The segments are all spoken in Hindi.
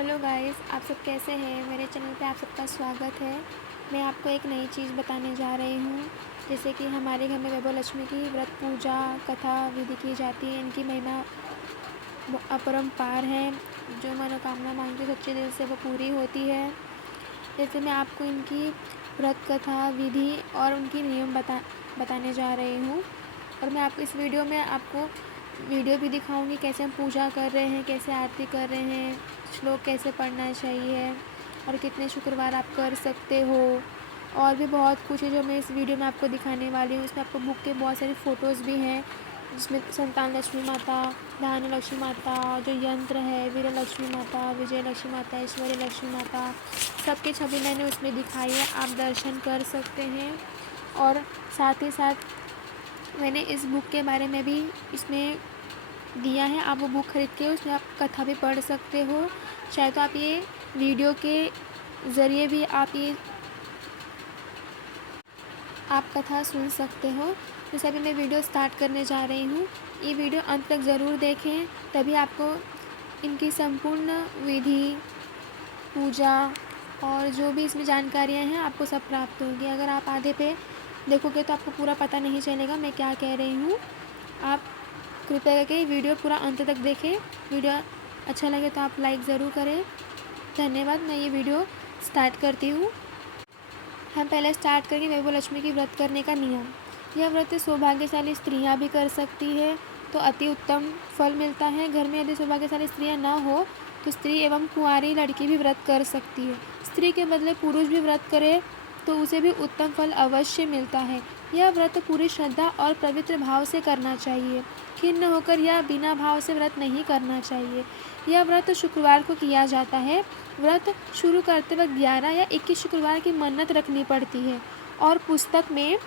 हेलो गाइस, आप सब कैसे हैं। मेरे चैनल पे आप सबका स्वागत है। मैं आपको एक नई चीज़ बताने जा रही हूँ। जैसे कि हमारे घर में वैभव लक्ष्मी की व्रत पूजा कथा विधि की जाती है। इनकी महिमा अपरंपार है। जो मनोकामना मांगते सच्चे दिल से वो पूरी होती है। जैसे मैं आपको इनकी व्रत कथा विधि और उनकी नियम बताने जा रही हूँ। और मैं आपको इस वीडियो में आपको वीडियो भी दिखाऊंगी कैसे हम पूजा कर रहे हैं, कैसे आरती कर रहे हैं, श्लोक कैसे पढ़ना चाहिए और कितने शुक्रवार आप कर सकते हो। और भी बहुत कुछ है जो मैं इस वीडियो में आपको दिखाने वाली हूँ। इसमें आपको बुक के बहुत सारी फ़ोटोज़ भी हैं, जिसमें संतान लक्ष्मी माता, धान्य लक्ष्मी माता, जो यंत्र है वीर लक्ष्मी माता, विजय लक्ष्मी माता, ऐश्वर्य लक्ष्मी माता, सबकी छवि मैंने उसमें दिखाई है। आप दर्शन कर सकते हैं। और साथ ही साथ मैंने इस बुक के बारे में भी इसमें दिया है। आप वो बुक खरीद के उसमें आप कथा भी पढ़ सकते हो। चाहे तो आप ये वीडियो के ज़रिए भी आप कथा सुन सकते हो। जैसे अभी मैं वीडियो स्टार्ट करने जा रही हूँ। ये वीडियो अंत तक ज़रूर देखें, तभी आपको इनकी संपूर्ण विधि पूजा और जो भी इसमें जानकारियाँ हैं आपको सब प्राप्त होगी। अगर आप आधे पे देखोगे तो आपको पूरा पता नहीं चलेगा मैं क्या कह रही हूँ। आप कृपया करके वीडियो पूरा अंत तक देखें। वीडियो अच्छा लगे तो आप लाइक ज़रूर करें। धन्यवाद। मैं ये वीडियो स्टार्ट करती हूँ। हम पहले स्टार्ट करेंगे वैभव लक्ष्मी की व्रत करने का नियम। यह व्रत सौभाग्यशाली स्त्रियाँ भी कर सकती है तो अति उत्तम फल मिलता है। घर में यदि सौभाग्यशाली स्त्रियाँ न हो तो स्त्री एवं कुंवारी लड़की भी व्रत कर सकती है। स्त्री के बदले पुरुष भी व्रत करे तो उसे भी उत्तम फल अवश्य मिलता है। यह व्रत पूरी श्रद्धा और पवित्र भाव से करना चाहिए। खिन्न होकर या बिना भाव से व्रत नहीं करना चाहिए। यह व्रत शुक्रवार को किया जाता है। व्रत शुरू करते वक्त 11 या 21 शुक्रवार की मन्नत रखनी पड़ती है और पुस्तक में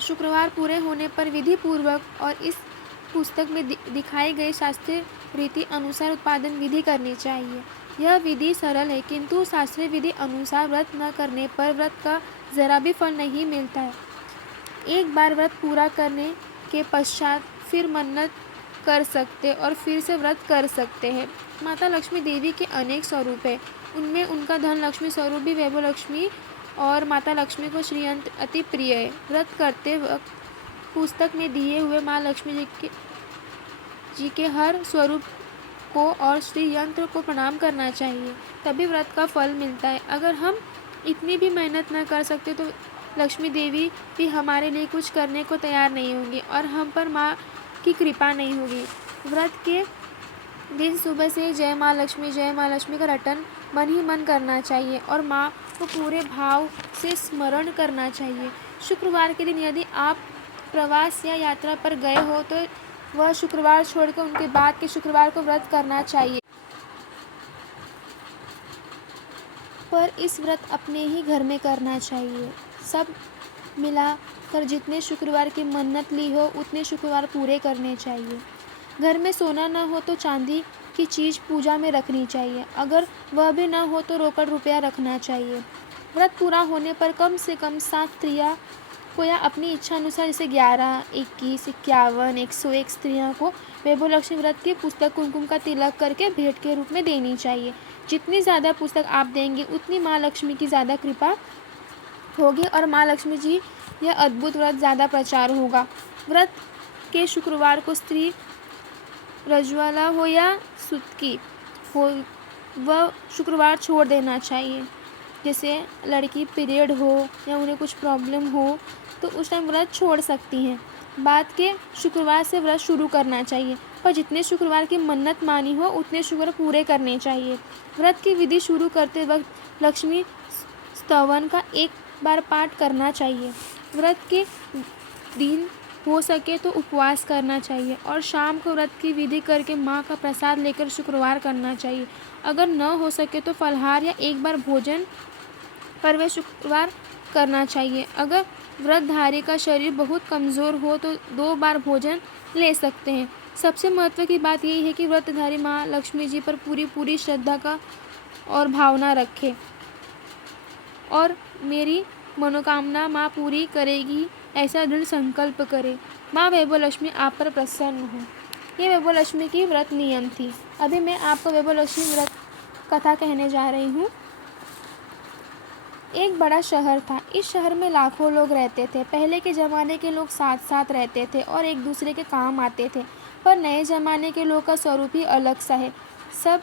शुक्रवार पूरे होने पर विधि पूर्वक और इस पुस्तक में दिखाई गई शास्त्रीय रीति अनुसार उत्पादन विधि करनी चाहिए। यह विधि सरल है, किंतु शास्त्रीय विधि अनुसार व्रत न करने पर व्रत का जरा भी फल नहीं मिलता है। एक बार व्रत पूरा करने के पश्चात फिर मन्नत कर सकते और फिर से व्रत कर सकते हैं। माता लक्ष्मी देवी के अनेक स्वरूप है। उनमें उनका धन लक्ष्मी स्वरूप भी वैभव लक्ष्मी और माता लक्ष्मी को श्रीयंत्र अति प्रिय है। व्रत करते वक्त पुस्तक में दिए हुए माँ लक्ष्मी जी के हर स्वरूप को और श्री यंत्र को प्रणाम करना चाहिए, तभी व्रत का फल मिलता है। अगर हम इतनी भी मेहनत न कर सकते तो लक्ष्मी देवी भी हमारे लिए कुछ करने को तैयार नहीं होंगी और हम पर माँ की कृपा नहीं होगी। व्रत के दिन सुबह से जय माँ लक्ष्मी का रटन मन ही मन करना चाहिए और माँ को पूरे भाव से स्मरण करना चाहिए। शुक्रवार के दिन यदि आप प्रवास या यात्रा पर गए हो तो वह शुक्रवार छोड़कर उनके बाद के शुक्रवार को व्रत करना चाहिए। पर इस व्रत अपने ही घर में करना चाहिए। सब मिला कर जितने शुक्रवार की मन्नत ली हो उतने शुक्रवार पूरे करने चाहिए। घर में सोना न हो तो चांदी की चीज़ पूजा में रखनी चाहिए। अगर वह भी न हो तो रोकड़ रुपया रखना चाहिए। व्रत पूरा होने पर कम से कम 7 स्त्रियाँ को या अपनी इच्छा अनुसार जैसे 11, 21, 51, 101 स्त्रियों को वैभव लक्ष्मी व्रत की पुस्तक कुमकुम का तिलक करके भेंट के रूप में देनी चाहिए। जितनी ज़्यादा पुस्तक आप देंगे उतनी माँ लक्ष्मी की ज़्यादा कृपा होगी और माँ लक्ष्मी जी यह अद्भुत व्रत ज़्यादा प्रचार होगा। व्रत के शुक्रवार को स्त्री रजवाला हो या सुतकी हो वह शुक्रवार छोड़ देना चाहिए। जैसे लड़की पीरियड हो या उन्हें कुछ प्रॉब्लम हो तो उस टाइम व्रत छोड़ सकती हैं। बाद के शुक्रवार से व्रत शुरू करना चाहिए, पर जितने शुक्रवार की मन्नत मानी हो उतने शुक्रवार पूरे करने चाहिए। व्रत की विधि शुरू करते वक्त लक्ष्मी स्तवन का एक बार पाठ करना चाहिए। व्रत के दिन हो सके तो उपवास करना चाहिए और शाम को व्रत की विधि करके माँ का प्रसाद लेकर शुक्रवार करना चाहिए। अगर न हो सके तो फलाहार या एक बार भोजन पर वह शुक्रवार करना चाहिए। अगर व्रतधारी का शरीर बहुत कमज़ोर हो तो 2 बार भोजन ले सकते हैं। सबसे महत्व की बात यही है कि व्रतधारी माँ लक्ष्मी जी पर पूरी श्रद्धा का और भावना रखे और मेरी मनोकामना माँ पूरी करेगी ऐसा दृढ़ संकल्प करे। माँ वैभव लक्ष्मी आप पर प्रसन्न हो। ये वैभव लक्ष्मी की व्रत नियम थी। अभी मैं आपको वैभव लक्ष्मी व्रत कथा कहने जा रही हूँ। एक बड़ा शहर था। इस शहर में लाखों लोग रहते थे। पहले के ज़माने के लोग साथ साथ रहते थे और एक दूसरे के काम आते थे। पर नए ज़माने के लोग का स्वरूप ही अलग सा है। सब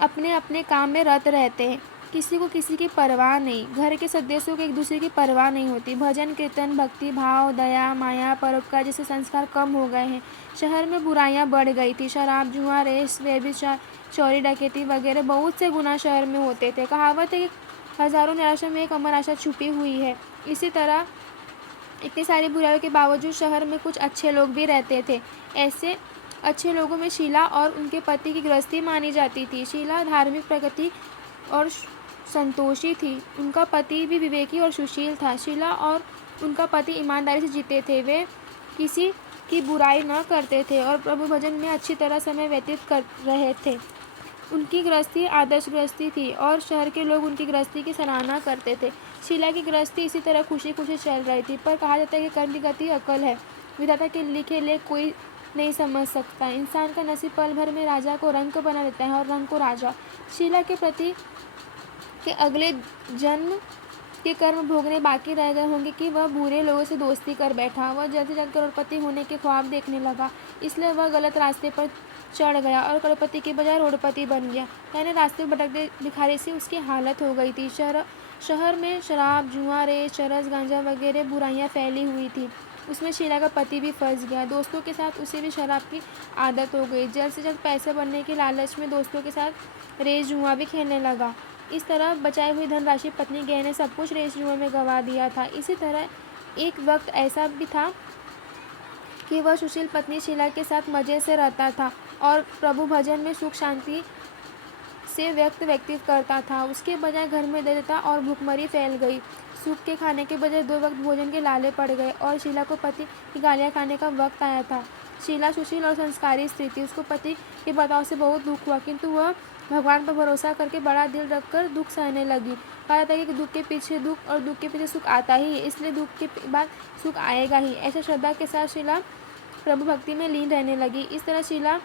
अपने अपने काम में रत रहते हैं। किसी को किसी की परवाह नहीं। घर के सदस्यों को एक दूसरे की परवाह नहीं होती। भजन कीर्तन, भक्ति भाव, दया, माया, परोपकार जैसे संस्कार कम हो गए हैं। शहर में बुराइयां बढ़ गई थी। शराब, जुआ, रेस, व्यभिचार, चोरी डकैती वगैरह बहुत से गुनाह शहर में होते थे। कहावत है कि हजारों निराशा में एक अमर आशा छुपी हुई है। इसी तरह इतनी सारी बुराइयों के बावजूद शहर में कुछ अच्छे लोग भी रहते थे। ऐसे अच्छे लोगों में शीला और उनके पति की गृहस्थी मानी जाती थी। शीला धार्मिक, प्रगति और संतोषी थी। उनका पति भी विवेकी और सुशील था। शीला और उनका पति ईमानदारी से जीते थे। वे किसी की बुराई न करते थे और प्रभु भजन में अच्छी तरह समय व्यतीत कर रहे थे। उनकी गृहस्थी आदर्श गृहस्थी थी और शहर के लोग उनकी गृहस्थी की सराहना करते थे। शीला की गृहस्थी इसी तरह खुशी खुशी चल रही थी। पर कहा जाता है कि कर्म की गति अकल है। विधाता के लिखे लेख कोई नहीं समझ सकता। इंसान का नसीब पल भर में राजा को रंक बना देता है और रंक को राजा। शीला के प्रति के अगले जन्म के कर्म भोगने बाकी रह गए होंगे कि वह बुरे लोगों से दोस्ती कर बैठा। वह जल्द से जल्द करोड़पति होने के ख्वाब देखने लगा। इसलिए वह गलत रास्ते पर चढ़ गया और करोड़पति के बजाय रोडपति बन गया। यानी रास्ते भटकते भिखारी से उसकी हालत हो गई थी। शहर में शराब, जुआ, रेस, चरस, गांजा वगैरह बुराइयां फैली हुई थी। उसमें शीला का पति भी फंस गया। दोस्तों के साथ उसे भी शराब की आदत हो गई। जल्द से जल्द पैसे बनने के लालच में दोस्तों के साथ रेस, जुआ भी खेलने लगा। इस तरह बचाई हुई धनराशि, पत्नी, गहने सब कुछ रेस जुए में गंवा दिया था। इसी तरह एक वक्त ऐसा भी था कि वह सुशील पत्नी शीला के साथ मज़े से रहता था और प्रभु भजन में सुख शांति से व्यतीत करता था। उसके बजाय घर में दरिद्रता और भूखमरी फैल गई। सूख के खाने के बजाय 2 वक्त भोजन के लाले पड़ गए और शीला को पति की गालियाँ खाने का वक्त आया था। शीला सुशील और संस्कारी स्त्री थी। उसको पति के बर्ताव से बहुत दुख हुआ, किंतु वह भगवान पर भरोसा करके बड़ा दिल रखकर दुख सहने लगी। कहा जाता है कि दुख के पीछे दुख और दुख के पीछे सुख आता ही है, इसलिए दुख के बाद सुख आएगा ही। ऐसा श्रद्धा के साथ शीला प्रभु भक्ति में लीन रहने लगी। इस तरह शीला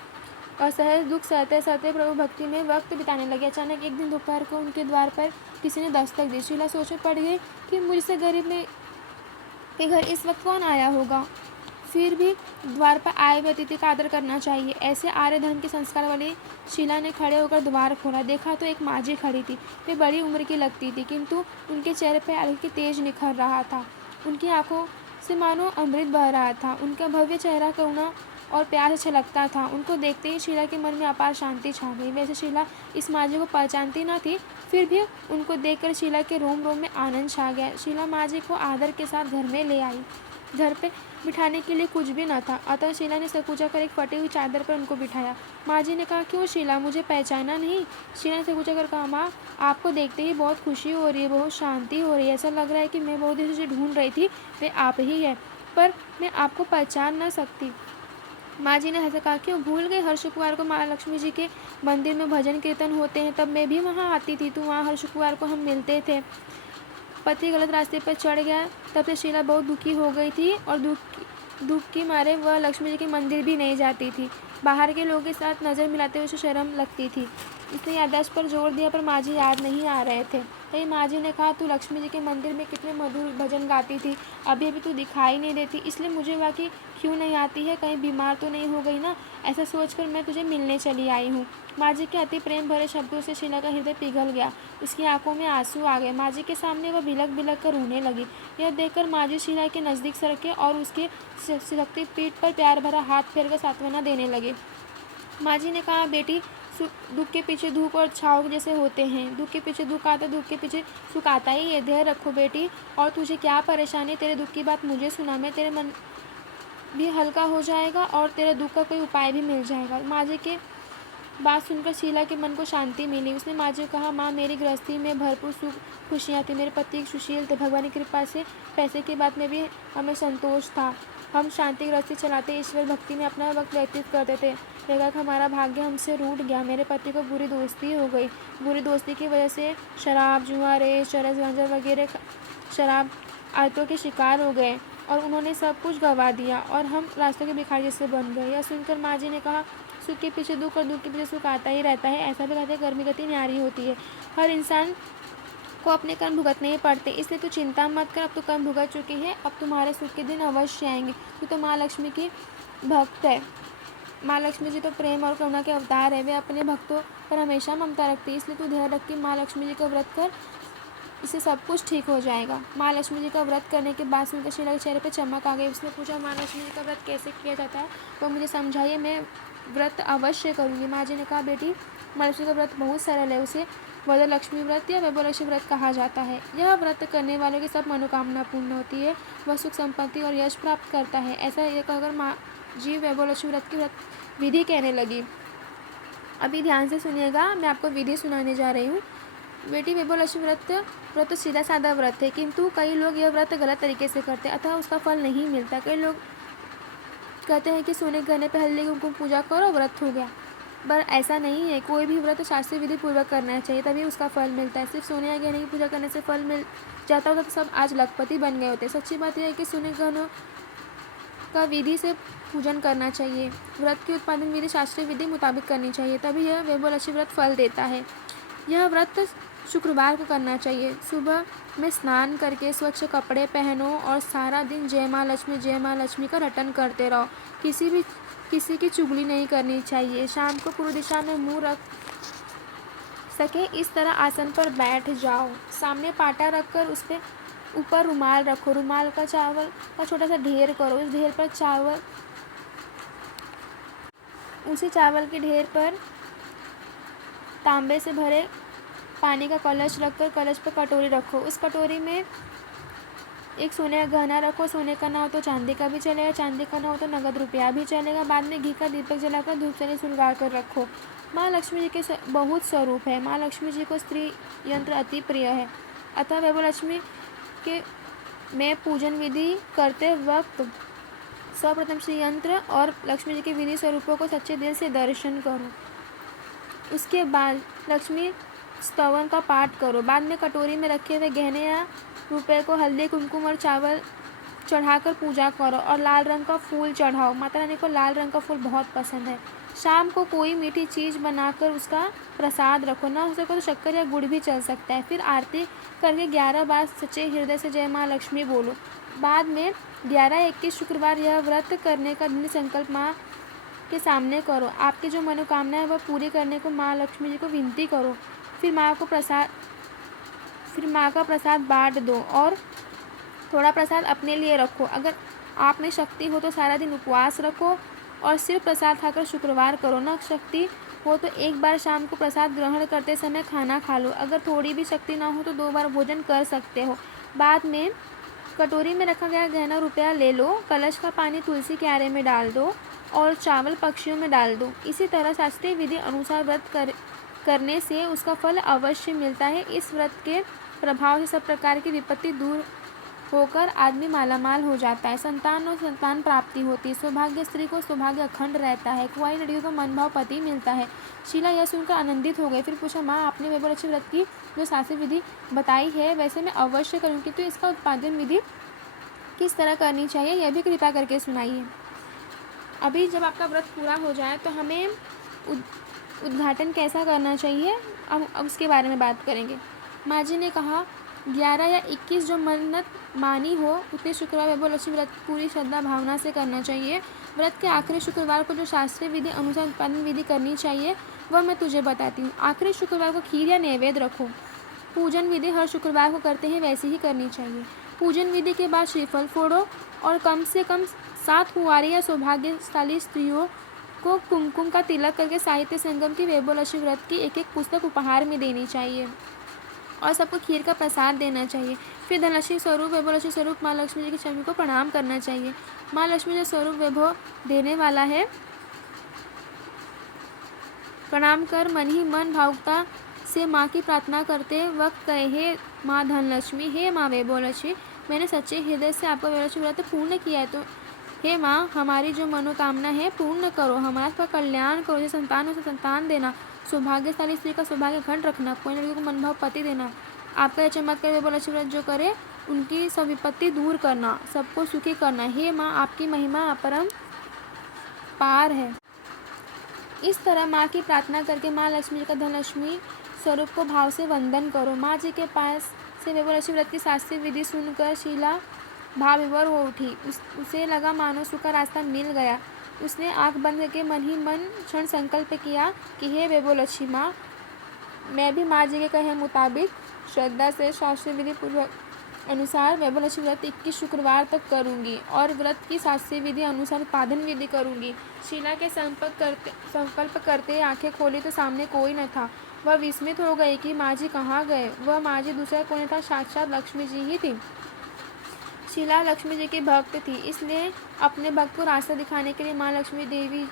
असहज दुख सहते सहते प्रभु भक्ति में वक्त बिताने लगी। अचानक एक दिन दोपहर को उनके द्वार पर किसी ने दस्तक दी। शीला सोच में पड़ गई कि मुझसे गरीब ने के घर इस वक्त कौन आया होगा। फिर भी द्वार पर आए हुए अतिथि का आदर करना चाहिए। ऐसे आर्य धर्म के संस्कार वाली शीला ने खड़े होकर द्वार खोला। देखा तो एक माँ जी खड़ी थी। वे बड़ी उम्र की लगती थी, किंतु उनके चेहरे पर आगे की तेज निखर रहा था। उनकी आंखों से मानो अमृत बह रहा था। उनका भव्य चेहरा करुणा और प्यार से छलकता था। उनको देखते ही शीला के मन में अपार शांति छा गई। वैसे शीला इस माँ जी को पहचानती न थी, फिर भी उनको देखकर शीला के रोम रोम में आनंद छा गया। शीला माँ जी को आदर के साथ घर में ले आई। घर पे बिठाने के लिए कुछ भी न था, अतः शीला ने सकूचा कर एक फटी हुई चादर पर उनको बिठाया। माँ जी ने कहा, क्यों शीला, मुझे पहचाना नहीं? शीला ने सकूचा कर कहा, माँ, आपको देखते ही बहुत खुशी हो रही है, बहुत शांति हो रही है। ऐसा लग रहा है कि मैं बहुत देर से ढूंढ रही थी, वे आप ही है, पर मैं आपको पहचान न सकती। माँ जी ने हंसकर कहा, क्यों भूल गई? हर शुक्रवार को माँ लक्ष्मी जी के मंदिर में भजन कीर्तन होते हैं, तब मैं भी वहाँ आती थी, तो वहाँ हर शुक्रवार को हम मिलते थे। पति गलत रास्ते पर चढ़ गया, तब से शीला बहुत दुखी हो गई थी और दुख के मारे वह लक्ष्मी जी के मंदिर भी नहीं जाती थी। बाहर के लोगों के साथ नज़र मिलाते हुए उसे शर्म लगती थी। उसने याददाश्त पर जोर दिया, पर माँ जी याद नहीं आ रहे थे। तभी माँ जी ने कहा, तू लक्ष्मी जी के मंदिर में कितने मधुर भजन गाती थी, अभी अभी तू दिखाई नहीं देती, इसलिए मुझे वाकई क्यों नहीं आती है, कहीं बीमार तो नहीं हो गई ना? ऐसा सोचकर मैं तुझे मिलने चली आई हूँ। माँ जी के अति प्रेम भरे शब्दों से शीला का हृदय पिघल गया। उसकी आंखों में आंसू आ गए। माँ जी के सामने वह बिलख बिलख कर रोने लगी। यह देखकर माँ जी शीला के नज़दीक सरके और उसके सिसकती पीठ पर प्यार भरा हाथ फेर कर सांत्वना देने लगे। माँ जी ने कहा, बेटी, दुख के पीछे धूप और छाँव जैसे होते हैं। दुख के पीछे दुख आता, दुख के पीछे सुख आता ही है। धैर्य रखो बेटी, और तुझे क्या परेशानी? तेरे दुख की बात मुझे सुना, मैं तेरे मन भी हल्का हो जाएगा और तेरे दुख का कोई उपाय भी मिल जाएगा। माँ जी के बात सुनकर शीला के मन को शांति मिली। उसने माँ जी को कहा, माँ, मेरी गृहस्थी में भरपूर सुख खुशियाँ थी। मेरे पति सुशील थे। भगवान की कृपा से पैसे की बात में भी हमें संतोष था। हम शांति गृहस्थी चलाते ईश्वर भक्ति में अपना वक्त व्यतीत करते थे। लगा कि हमारा भाग्य हमसे रूठ गया। मेरे पति को बुरी दोस्ती हो गई। बुरी दोस्ती की वजह से शराब, जुआ, रेस, चरस, गांजा वगैरह शराब आदतों के शिकार हो गए और उन्होंने सब कुछ गंवा दिया और हम रास्तों के भिखारी जैसे बन गए। यह सुनकर माँ जी ने कहा, सुख के पीछे दुख और दुख के पीछे सुख आता ही रहता है। ऐसा भी कहते हैं गर्मी गति न्यारी होती है। हर इंसान को अपने कर्म भुगतने ही पड़ते, इसलिए तू चिंता मत कर। अब तू कर्म भुगत चुकी है, अब तुम्हारे सुख के दिन अवश्य आएंगे। तू तो माँ लक्ष्मी की भक्त है। माँ लक्ष्मी जी तो प्रेम और करुणा के अवतार है। वे अपने भक्तों पर हमेशा ममता रखती है, इसलिए तू ध्यान रख के माँ लक्ष्मी जी का व्रत कर, इससे सब कुछ ठीक हो जाएगा। माँ लक्ष्मी जी का व्रत करने के बाद सुनकर शीला के चेहरे पर चमक आ गई। उसने पूछा, माँ लक्ष्मी जी का व्रत कैसे किया जाता है, तो मुझे समझाइए, मैं व्रत अवश्य करूँगी। माँ जी ने कहा, बेटी माँ लक्ष्मी का व्रत बहुत सरल है, उसे वरलक्ष्मी व्रत या वैभवलक्ष्मी व्रत कहा जाता है। यह व्रत करने वालों की सब मनोकामना पूर्ण होती है, वह सुख संपत्ति और यश प्राप्त करता है। ऐसा यह कहकर माँ जी वैभवलक्ष्मी व्रत की विधि कहने लगी। अभी ध्यान से सुनिएगा, मैं आपको विधि सुनाने जा रही हूँ। बेटी वैभवलक्ष्मी व्रत सीधा साधा व्रत है, किंतु कई लोग यह व्रत गलत तरीके से करते हैं, अतः उसका फल नहीं मिलता। कई लोग कहते हैं कि सोने के गहने पर हल्दी कुमकुम पूजा करो, व्रत हो गया, पर ऐसा नहीं है। कोई भी व्रत शास्त्रीय विधि पूर्वक करना चाहिए, तभी उसका फल मिलता है। सिर्फ सोने या गहने की पूजा करने से फल मिल जाता होता तो सब आज लखपति बन गए होते। सच्ची बात यह है कि सोने गहनों का विधि से पूजन करना चाहिए। व्रत की उत्पादन विधि शास्त्रीय विधि मुताबिक करनी चाहिए, तभी यह वैभवलक्ष्मी व्रत फल देता है। यह व्रत शुक्रवार को करना चाहिए। सुबह में स्नान करके स्वच्छ कपड़े पहनो और सारा दिन जय माँ लक्ष्मी का रटन करते रहो। किसी की चुगली नहीं करनी चाहिए। शाम को पूर्व दिशा में मुंह रख सके इस तरह आसन पर बैठ जाओ। सामने पाटा रखकर उस पर ऊपर रुमाल रखो। रुमाल का चावल का छोटा सा ढेर करो। उस ढेर पर उसी चावल के ढेर पर तांबे से भरे पानी का कलश रखकर कलश पर कटोरी रखो। उस कटोरी में एक सोने का गहना रखो। सोने का ना हो तो चांदी का भी चलेगा, चांदी का ना हो तो नगद रुपया भी चलेगा। बाद में घी का दीपक जलाकर धूप से सुलगा कर रखो। माँ लक्ष्मी जी के बहुत स्वरूप है। माँ लक्ष्मी जी को स्त्री यंत्र अति प्रिय है, अतः वैभवलक्ष्मी के में पूजन विधि करते वक्त सर्वप्रथम श्री यंत्र और लक्ष्मी जी के विधि स्वरूपों को सच्चे दिल से दर्शन करो। उसके बाद लक्ष्मी स्तवन का पाठ करो। बाद में कटोरी में रखे हुए गहने या रुपए को हल्दी कुमकुम और चावल चढ़ाकर पूजा करो और लाल रंग का फूल चढ़ाओ। माता रानी को लाल रंग का फूल बहुत पसंद है। शाम को कोई मीठी चीज़ बनाकर उसका प्रसाद रखो, ना हो सके तो शक्कर या गुड़ भी चल सकता है। फिर आरती करके 11 बार सच्चे हृदय से जय माँ लक्ष्मी बोलो। बाद में 11/21 शुक्रवार यह व्रत करने का दिन संकल्प माँ के सामने करो। आपकी जो मनोकामना है वह पूरी करने को माँ लक्ष्मी जी को विनती करो। फिर माँ का प्रसाद बांट दो और थोड़ा प्रसाद अपने लिए रखो। अगर आप में शक्ति हो तो सारा दिन उपवास रखो और सिर्फ प्रसाद खाकर शुक्रवार करो। न शक्ति हो तो एक बार शाम को प्रसाद ग्रहण करते समय खाना खा लो। अगर थोड़ी भी शक्ति ना हो तो 2 बार भोजन कर सकते हो। बाद में कटोरी में रखा गया गहना रुपया ले लो। कलश का पानी तुलसी क्यारे में डाल दो और चावल पक्षियों में डाल दो। इसी तरह शास्त्रीय विधि अनुसार व्रत करने से उसका फल अवश्य मिलता है। इस व्रत के प्रभाव से सब प्रकार की विपत्ति दूर होकर आदमी मालामाल हो जाता है। संतान और संतान प्राप्ति होती है। सौभाग्य स्त्री को सौभाग्य अखंड रहता है। कुंवारी लड़की को मनभाव पति मिलता है। शीला यह सुनकर आनंदित हो गई। फिर पूछा, माँ आपने वैभवलक्ष्मी व्रत की जो शास्त्रीय विधि बताई है वैसे मैं अवश्य करूँगी, तो इसका उत्पादन विधि किस तरह करनी चाहिए यह भी कृपा करके सुनाइए। अभी जब आपका व्रत पूरा हो जाए तो हमें उद्घाटन कैसा करना चाहिए, अब उसके बारे में बात करेंगे। माँ जी ने कहा, 11 या 21 जो मन्नत मानी हो उतने शुक्रवार वैभवलक्ष्मी व्रत पूरी श्रद्धा भावना से करना चाहिए। व्रत के आखिरी शुक्रवार को जो शास्त्रीय विधि अनुसार उत्पादन विधि करनी चाहिए वह मैं तुझे बताती हूँ। आखिरी शुक्रवार को खीर या नैवेद्य रखो। पूजन विधि हर शुक्रवार को करते हैं वैसी ही करनी चाहिए। पूजन विधि के बाद श्रीफल फोड़ो और कम से कम 7 कुंवारी या सौभाग्यशाली स्त्रियों को कुमकुम का तिलक करके साहित्य संगम की वैभवलक्ष्मी व्रत की एक पुस्तक उपहार में देनी चाहिए और सबको खीर का प्रसाद देना चाहिए। फिर धनलक्ष्मी स्वरूप वैभवलक्ष्मी स्वरूप माँ लक्ष्मी जी की छवि को प्रणाम करना चाहिए। माँ लक्ष्मी जो स्वरूप वैभव देने वाला है, प्रणाम कर मन ही मन भावुकता से माँ की प्रार्थना करते वक्त कहे, हे माँ धनलक्ष्मी, हे माँ वैभवलक्ष्मी, मैंने सच्चे हृदय से आपका वैभवलक्ष्मी व्रत पूर्ण किया है, तो हे माँ हमारी जो मनोकामना है पूर्ण करो, हमारा कल्याण करो। जो संतान हो उसे संतान देना, सौभाग्यशाली स्त्री का सौभाग्य अखंड रखना, कोई लड़की को मनभाव पति देना। आपका यह चमत्कार वैभवलक्ष्मी व्रत जो करे उनकी सब विपत्ति दूर करना, सबको सुखी करना। हे माँ आपकी महिमा अपरम पार है। इस तरह माँ की प्रार्थना करके माँ लक्ष्मी जी का धनलक्ष्मी स्वरूप को भाव से वंदन करो। माँ जी के पास से वैभवलक्ष्मी व्रत की शास्त्रीय विधि सुनकर शीला भाव विभोर हो उठी। उसे लगा मानो सुख का रास्ता मिल गया। उसने आंख बंद करके मन ही मन क्षण संकल्प किया कि हे वैभवलक्ष्मी माँ, मैं भी माँ जी के कहे मुताबिक श्रद्धा से शास्त्रीय विधि पूर्वक अनुसार वैभवलक्ष्मी व्रत 21 शुक्रवार तक करूँगी और व्रत की शास्त्रीय विधि अनुसार पादन विधि करूँगी। शीला के संकल्प करते आंखें खोली तो सामने कोई न था। वह विस्मित हो गई कि माँ जी कहाँ गए। वह माँ जी दूसरा कोई न था, साक्षात लक्ष्मी जी ही थी। शीला लक्ष्मी जी की भक्त थी, इसलिए अपने भक्त को रास्ता दिखाने के लिए माँ लक्ष्मी देवी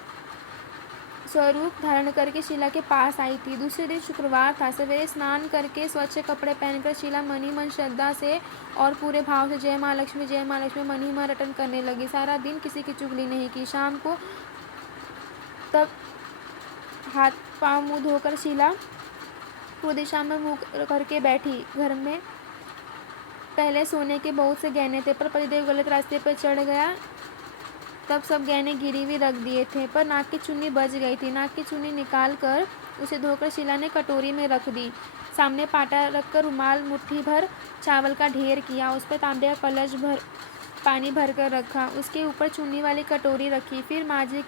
स्वरूप धारण करके शीला के पास आई थी। दूसरे दिन शुक्रवार था। सवेरे स्नान करके स्वच्छ कपड़े पहनकर शीला मन ही मन श्रद्धा से और पूरे भाव से जय माँ लक्ष्मी मन ही मन रटन करने लगी। सारा दिन किसी की चुगली नहीं की। शाम को तब हाथ पाँव मुँह धोकर शीला पूरी दिशा में मुँह करके बैठी। घर में पहले सोने के बहुत से गहने थे, पर पतिदेव गलत रास्ते पर चढ़ गया तब सब गहने गिरवी रख दिए थे, पर नाक की चुन्नी बच गई थी। नाक की चुन्नी निकाल कर उसे धोकर शीला ने कटोरी में रख दी। सामने पाटा रखकर रुमाल मुट्ठी भर चावल का ढेर किया। उस पर तांबे का कलश भर पानी भर कर रखा। उसके ऊपर चुन्नी वाली कटोरी रखी। फिर माँ जी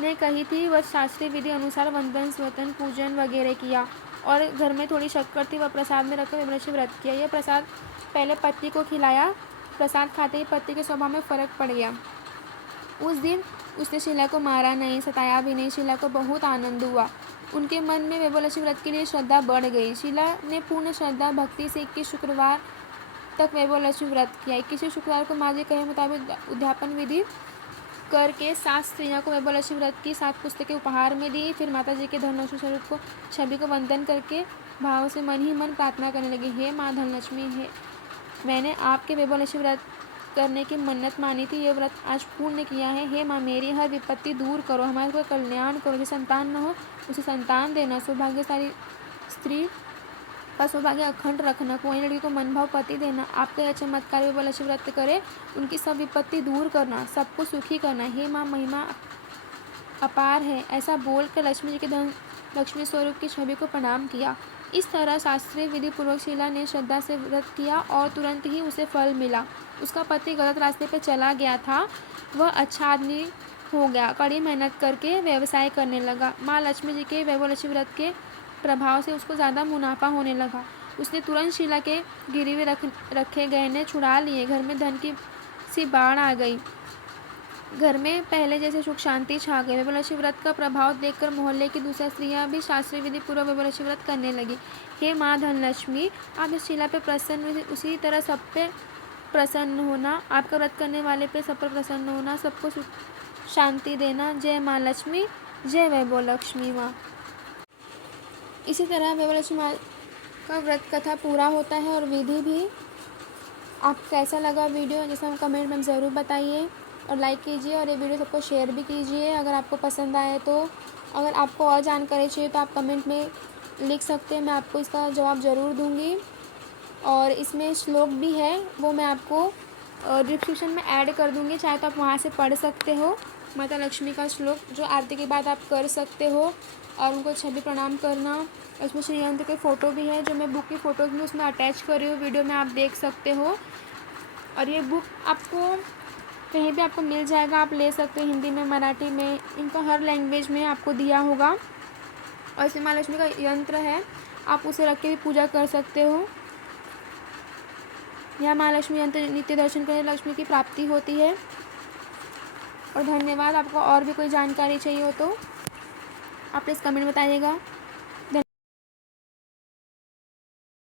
ने कही थी वह शास्त्रीय विधि अनुसार वंदन स्वतन पूजन वगैरह किया और घर में थोड़ी शक्कर थी, वह प्रसाद में रखकर वैभवलक्ष्मी व्रत किया। यह प्रसाद पहले पति को खिलाया। प्रसाद खाते ही पति के स्वभाव में फ़र्क पड़ गया। उस दिन उसने शीला को मारा नहीं, सताया भी नहीं। शीला को बहुत आनंद हुआ। उनके मन में वैभवलक्ष्मी व्रत के लिए श्रद्धा बढ़ गई। शीला ने पूर्ण श्रद्धा भक्ति से 21 शुक्रवार तक वैभवलक्ष्मी व्रत किया। 21वें शुक्रवार को माँ जी कहे मुताबिक उद्यापन विधि करके 7 स्त्रियों को वैभवलक्ष्मी व्रत की 7 पुस्तकें उपहार में दी। फिर माता जी के धनलक्ष्मी स्वरूप को छवि को वंदन करके भाव से मन ही मन प्रार्थना करने लगी। हे माँ धनलक्ष्मी, हे मैंने आपके वैभवलक्ष्मी व्रत करने की मन्नत मानी थी, ये व्रत आज पूर्ण किया है। हे माँ, मेरी हर विपत्ति दूर करो, हमारे को कल्याण करो। जिसे संतान न हो उसे संतान देना, सौभाग्यशाली स्त्री का सौभाग्य अखंड रखना, कोई लड़की को मनभाव पति देना। आपके यह चमत्कार वैभवलक्ष्मी व्रत करे, उनकी सब विपत्ति दूर करना, सबको सुखी करना। हे माँ, महिमा अपार है। ऐसा बोलकर लक्ष्मी जी के धन लक्ष्मी स्वरूप की छवि को प्रणाम किया। इस तरह शास्त्रीय विधि पूर्वक शीला ने श्रद्धा से व्रत किया और तुरंत ही उसे फल मिला। उसका पति गलत रास्ते पर चला गया था, वह अच्छा आदमी हो गया, कड़ी मेहनत करके व्यवसाय करने लगा। माँ लक्ष्मी जी के वैभवलक्ष्मी व्रत के प्रभाव से उसको ज़्यादा मुनाफा होने लगा। उसने तुरंत शीला के गिरवी रखे गहने छुड़ा लिए। घर में धन की सी बाढ़ आ गई। घर में पहले जैसे सुख शांति छा गई। वैभवलक्ष्मी व्रत का प्रभाव देखकर मोहल्ले की दूसरी स्त्रियां भी शास्त्रीय विधि पूर्वक वैभवलक्ष्मी व्रत करने लगी। हे माँ धनलक्ष्मी, आप इस शीला पे प्रसन्न हुई, उसी तरह सब पे प्रसन्न होना। आपका व्रत करने वाले पे सब पर प्रसन्न होना, सबको सुख शांति देना। जय माँ लक्ष्मी, जय वैभवलक्ष्मी माँ। इसी तरह वैभवलक्ष्मी माँ का व्रत कथा पूरा होता है और विधि भी। आपको कैसा लगा वीडियो, जैसा हम कमेंट में ज़रूर बताइए और लाइक कीजिए और ये वीडियो सबको शेयर भी कीजिए अगर आपको पसंद आए तो। अगर आपको और जानकारी चाहिए तो आप कमेंट में लिख सकते हैं, मैं आपको इसका जवाब ज़रूर दूंगी। और इसमें श्लोक भी है, वो मैं आपको डिस्क्रिप्शन में ऐड कर दूंगी, चाहे तो आप वहाँ से पढ़ सकते हो। माता लक्ष्मी का श्लोक जो आरती के बाद आप कर सकते हो और उनको छवि प्रणाम करना। उसमें श्री यंत्र के फ़ोटो भी है जो मैं बुक की फ़ोटोज़ में उसमें अटैच कर रही हूँ, वीडियो में आप देख सकते हो। और ये बुक आपको कहीं भी आपको मिल जाएगा, आप ले सकते हो, हिंदी में, मराठी में, इनका हर लैंग्वेज में आपको दिया होगा। और इसमें माँ लक्ष्मी का यंत्र है, आप उसे रख के भी पूजा कर सकते हो। यहाँ माँ लक्ष्मी यंत्र नित्य दर्शन करने लक्ष्मी की प्राप्ति होती है। और धन्यवाद। आपको और भी कोई जानकारी चाहिए हो तो आप प्लीज़ कमेंट बताइएगा।